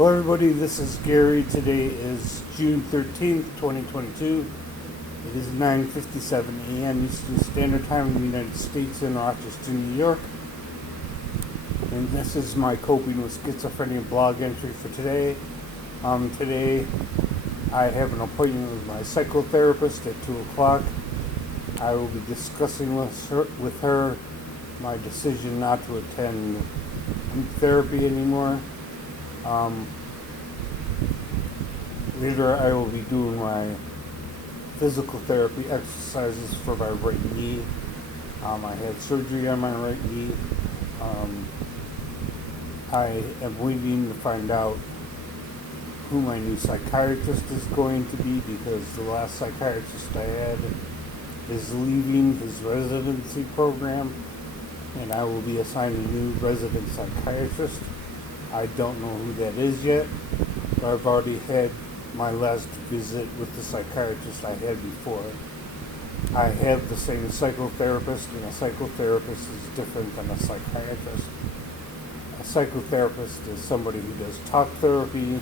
Hello everybody, this is Gary. Today is June 13th, 2022. It is 9:57 a.m. Eastern Standard Time in the United States in Rochester, New York. And this is my Coping with Schizophrenia blog entry for today. Today I have an appointment with my psychotherapist at 2 o'clock. I will be discussing with her my decision not to attend group therapy anymore. Later I will be doing my physical therapy exercises for my right knee. I had surgery on my right knee. I am waiting to find out who my new psychiatrist is going to be, because the last psychiatrist I had is leaving his residency program, and I will be assigned a new resident psychiatrist. I don't know who that is yet, but I've already had my last visit with the psychiatrist I had before. I have the same psychotherapist, and a psychotherapist is different than a psychiatrist. A psychotherapist is somebody who does talk therapy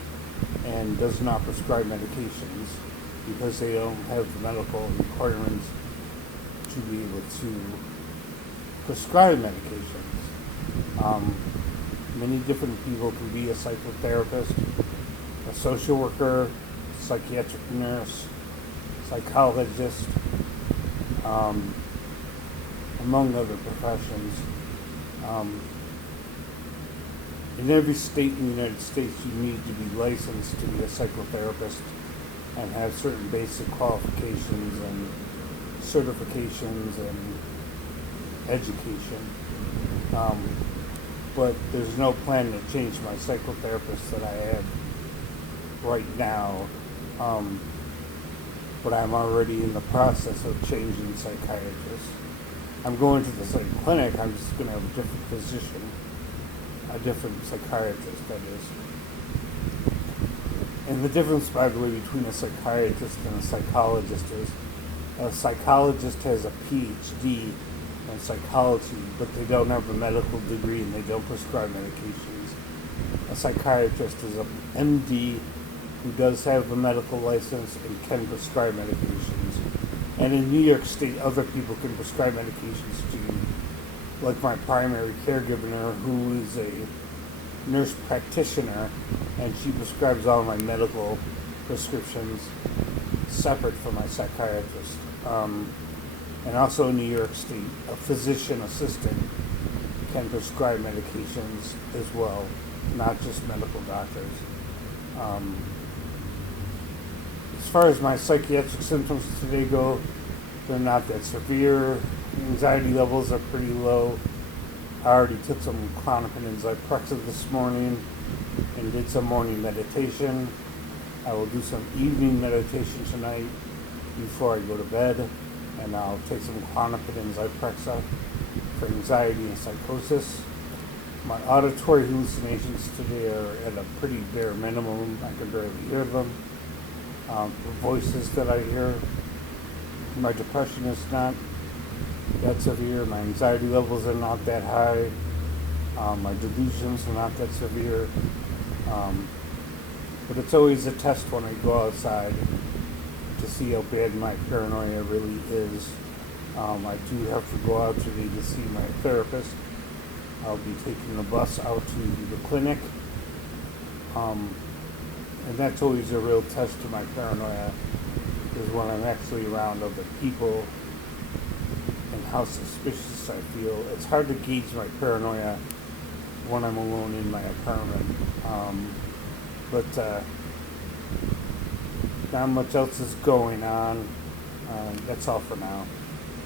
and does not prescribe medications, because they don't have the medical requirements to be able to prescribe medications. Many different people can be a psychotherapist: a social worker, psychiatric nurse, psychologist, among other professions. In every state in the United States, you need to be licensed to be a psychotherapist and have certain basic qualifications and certifications and education. But there's no plan to change my psychotherapist that I have right now. But I'm already in the process of changing psychiatrists. I'm going to the same clinic, I'm just going to have a different physician, a different psychiatrist, that is. And the difference, by the way, between a psychiatrist and a psychologist is a psychologist has a PhD in psychology, but they don't have a medical degree and they don't prescribe medications. A psychiatrist is an MD who does have a medical license and can prescribe medications. And in New York State, other people can prescribe medications to you, like my primary caregiver, who is a nurse practitioner, and she prescribes all my medical prescriptions separate from my psychiatrist. And also in New York State, a physician assistant can prescribe medications as well, not just medical doctors. As far as my psychiatric symptoms today go, they're not that severe. Anxiety levels are pretty low. I already took some Klonopin and Zyprexa this morning and did some morning meditation. I will do some evening meditation tonight before I go to bed, and I'll take some Klonopin and Zyprexa for anxiety and psychosis. My auditory hallucinations today are at a pretty bare minimum. I can barely hear them. The voices that I hear, my depression is not that severe. My anxiety levels are not that high. My delusions are not that severe. But it's always a test when I go outside to see how bad my paranoia really is. I do have to go out today to see my therapist. I'll be taking the bus out to the clinic. And that's always a real test to my paranoia, is when I'm actually around other people and how suspicious I feel. It's hard to gauge my paranoia when I'm alone in my apartment. But not much else is going on. That's all for now.